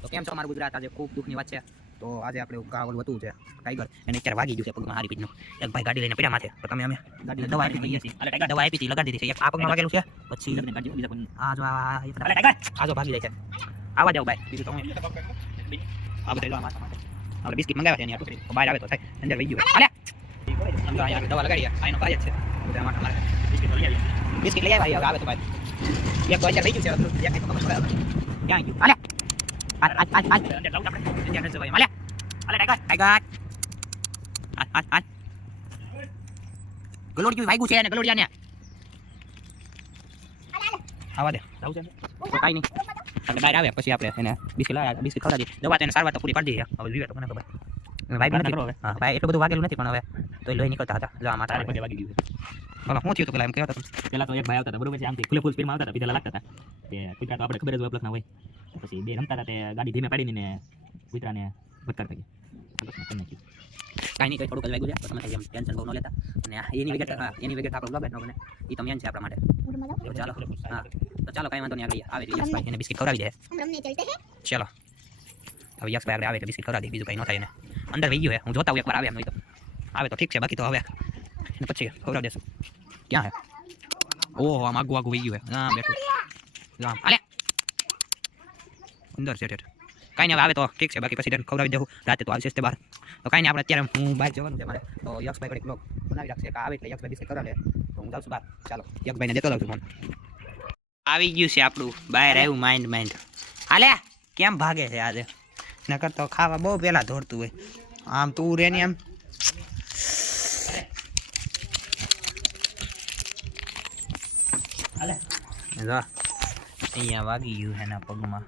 તો કેમ છો મારું ગુજરાત? આજે ખૂબ દુઃખની વાત છે. તો આજે આપણે ગાવલ હતું છે ટાઈગર એને અત્યારે વાગી ગયું છે પગમાં હારી પીઠનું. એક ભાઈ ગાડી લઈને પડ્યા માથે, તો તમે અમે ગાડી દવા આપી દીધી, દવા આપી હતી લગાડી દીધી છે. એક આ પગમાં વાગેલું છે, પછી આ જો આ જો ભાગી જાય છે. આવા જાવ ભાઈ, બીજું તો હું આ બધા આપણે બિસ્કિટ મંગાવ્યા છે એની હાટું, તો બહાર આવે તો થાય અંદર વહી ગયું. હાલે સમજો અહીંયા દવા લગાડી આ એનો ભાઈ જ છે બધા માટે મારે બિસ્કિટ લઈ આવ્યા આવે તો ભાઈ એક તો અત્યારે થઈ ગયું છે એક તો ખબર પડે ક્યાં ગયું. હાલે અંદર લાઉટ આપણે અંદર ન જવાય. હાલે હાલે ટાઈગર ગલોડિયું વાગ્યું છે અને ગલોડિયાને આવા દે લાવ છે તો કાઈ નહીં. આપણે બહાર આવે પછી આપણે એને બિસ્કિટ ખવડાવી દવા તો એને સારવાર તો પૂરી પાડી દઈએ. હવે વિવેક તો મને ખબર ભાઈ નથી કરો હવે. હા ભાઈ એટલું બધું વાગેલું નથી, પણ હવે તો લોહી નીકળતા હતા. જવા માટે વાગી ગયું છે. બોલો શું થયું હતું પેલા એમ કહેતા હતા? પેલા તો એક ભાઈ આવતા હતા બરોબર છે, આમથી ફૂલ સ્પીડમાં આવતા હતા, પીધા લાગતા હતા. તે કુતરા તો આપણે ખબર જ પ્લસ ના હોય. પછી બે રમતા હતા, તે ગાડી ધીમે પાડીને કુતરાને ભટકારતા ગયા. કાંઈ નહીં, કંઈ થોડુંક જ વાગ્યું છે, તમે એમ ટેન્શન બહુ ન લેતા. અને એની વગર આપણું બ્લોગ ન બને, એ તો મેન છે આપણા માટે. ચાલો હા તો ચાલો કાંઈ વાંધો નહીં, આગળ આવે છે યશભાઈ, એને બિસ્કિટ ખવડાવી દે. ચાલો હવે યશભાઈ આગળ આવે તો બિસ્કિટ ખવડાવી દે, બીજું કંઈ ન થાય. એને અંદર વહી ગયો હે, હું જોતા હું એકવાર આવે એમ નહીં તો આવે તો ઠીક છે, બાકી તો હવે પછી ખવડાવી દેશું. ક્યાં હે? ઓહો આમ આગું આગું વહી ગયું હે. હા બેઠું આમ હાલે અંદર છે ઠેઠ. કાંઈ નહીં, હવે આવે તો ઠીક છે, બાકી પછી તેને ખવડાવી દેવું. રાતે તો આવશે તે બહાર, તો કાંઈ નહીં. આપણે અત્યારે હું બહાર જવાનું છે મારે, તો યશભાઈ ઘડીક બ્લોગ બનાવી રાખશે. આવે એટલે યશભાઈ બિસ્કિટ ખવડાવે તો હું જાઉં છું બહાર. ચાલો યશભાઈને દેતો જાઉં છું ફોન. આવી ગયું છે આપણું બહાર આવ્યું માઇન્ડ. હાલે કેમ ભાગે છે આજે? નકર તો ખાવા બહુ પહેલાં દોડતું હોય. આમ તું રે ને એમ હાલે અહીંયા વાગી ગયું છે એના પગમાં,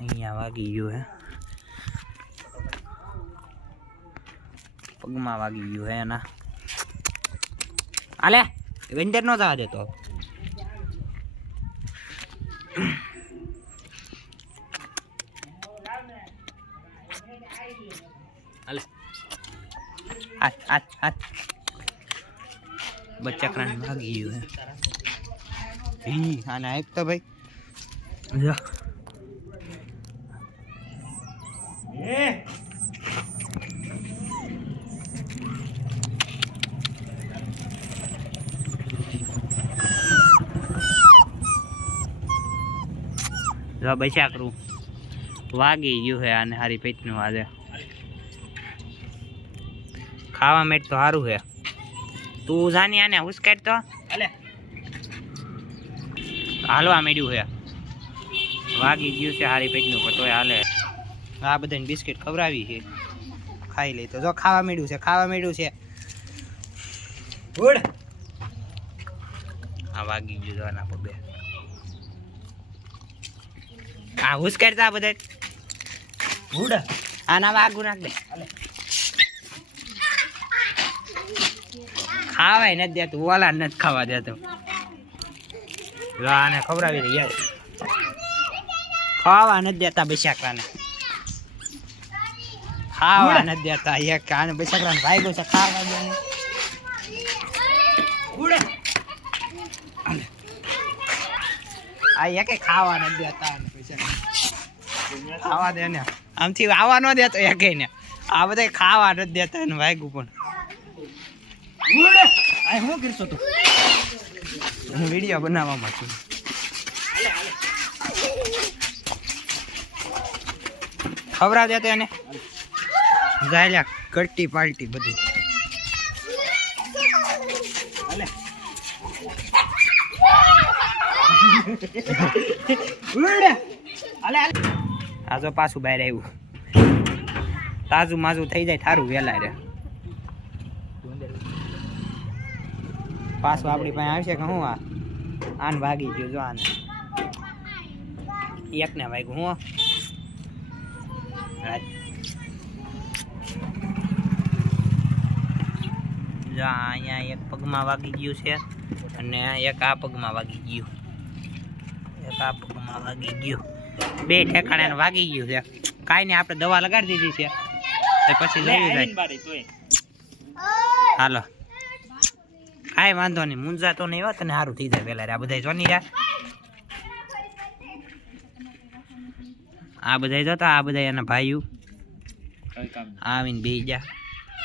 અહીંયા વાગી ગયું હે પગમાં વાગી ગયું હે એના. હાલે અંદર નો જવા દેતો. હાલે હાથ બચ્ચા ક્રાંત ભાગી ગયું હે. આને એક તો ભાઈ બચા કરું વાગી ગયું હે આને હારી પેટનું. આજે ખાવા મેટ તો સારું હે. તું જાની આને ઉસ્કેટ તો હાલવા માંડ્યું છે. વાગી ગયું છે હારી પેટનું, પણ તોય હાલે. આ બધાને બિસ્કિટ ખવડાવી છે, ખાઈ લે. તો જો ખાવા માંડ્યું છે. આ વાગી ગયું જો આના પગે. આ ઉસ્કેટતા બધા આના વાગું નાખ દે. ખાવાય નથી દેતું, ઓલા નથી ખાવા દેતું. આને ખવડાવી દે યાર, ખાવા નથી દેતા બૈસાકરાને, ખાવા નથી દેતા. એક આને બૈસાકરાને ભાગ્યું છે ખાવા દે. આ એકે ખાવા નથી દેતા, ખાવા દે ને આમથી આવવા ન દેતો એકે ને. આ બધા ખાવા નથી દેતા એને વાગ્યું. પણ શું કરશો તું? હું વિડીયો બનાવવામાં છું. ખવડાવ દે તો એને જાય કટ્ટી પાલટી બધી. આ જો પાછું બહાર આવ્યું. તાજું માજું થઈ જાય થારું વેલા રે. પાછું આપણી પાસે આવશે કે હું આને વાગી ગયું. જો આને એકને વાગ્યું. હું જો અહીંયા એક પગમાં વાગી ગયું છે અને એક આ પગમાં વાગી ગયું. બે ઠેકાણે વાગી ગયું છે. કાંઈ નહીં, આપણે દવા લગાડી દીધી છે પછી જોયું જાય. હાલો કાંઈ વાંધો નહીં, મુંજા તો નહીં હોત ને સારું થઈ જાય પેલા. આ બધા જોની યાર આ બધા જોતા આ બધા એના ભાઈઓ આવીને બે જા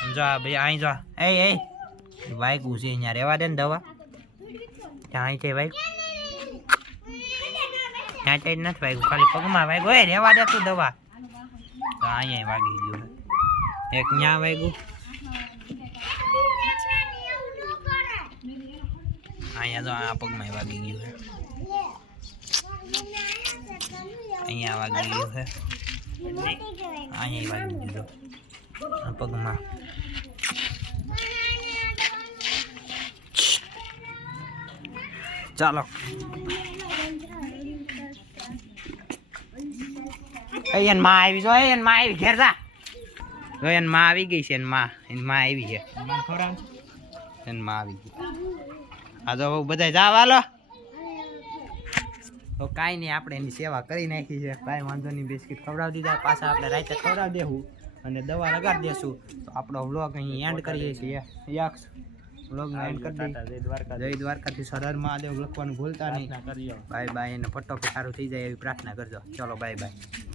જો આ ભાઈ અહીં જો એ વાગ્યું છે અહીંયા રહેવા દે ને દવા ત્યાં છે ભાઈ ત્યાં છે નથી વાગ્યું ખાલી પગમાં વાગ્યું એ રહેવા દે તું દવા તો અહીંયા વાગી ગયું એક ત્યાં વાગ્યું અહીંયા તો આ પગમાં વાગી ગયું છે અહીંયા વાગી ગયું છે અહીંયા વાગી ગયું આ પગમાં ચાલો એન માં આવી જો એન માં આવી ઘેર જા જો એન માં આવી ગઈ છે એન માં આવી છે એન માં આવી ગઈ આ તો બધા જાવ હાલો તો કાંઈ નહીં આપણે એની સેવા કરી નાખી છે કાંઈ વાંધો નહીં બિસ્કિટ ખવડાવી દીધા પાછા આપણે રાતે ખવડાવી દેવું અને દવા લગાડી દેશું તો આપણો વ્લોગ અહીં એન્ડ કરીએ છીએ યક્ષ વ્લોગનો એન્ડ કરી દઈએ જય દ્વારકાથી સરળ મહાદેવ લખવાનું ભૂલતા નહીં બાય બાય અને ફટોફટ સારું થઈ જાય એવી પ્રાર્થના કરજો ચલો બાય બાય